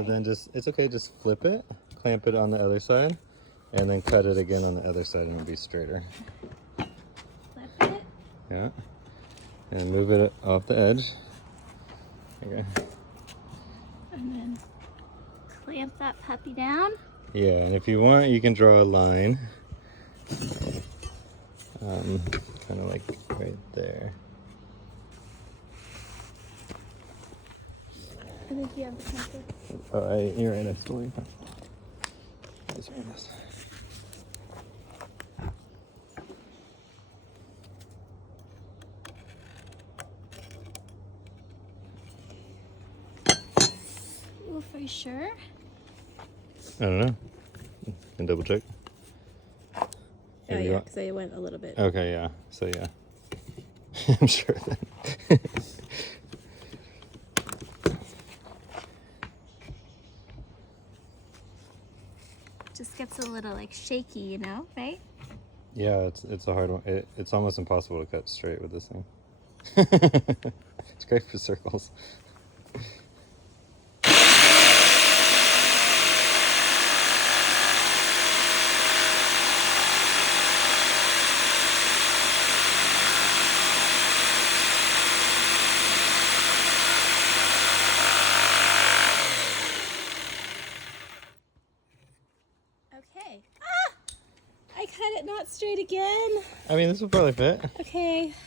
So then it's okay, just flip it, clamp it on the other side, and then cut it again on the other side and it'll be straighter. Flip it. Yeah. And move it off the edge. Okay. And then clamp that puppy down. Yeah, and if you want, you can draw a line. Kind of like right there. I think you have the pencil. Oh, you're right, actually. This one is. Oh, for sure. I don't know. Can double check. Oh Maybe you yeah, want- because I went a little bit. Okay, yeah. So yeah. I'm sure then. Just gets a little like shaky, you know, right? Yeah, it's a hard one. It's almost impossible to cut straight with this thing. It's great for circles. Okay. Ah! I cut it not straight again. I mean, this will probably fit. Okay,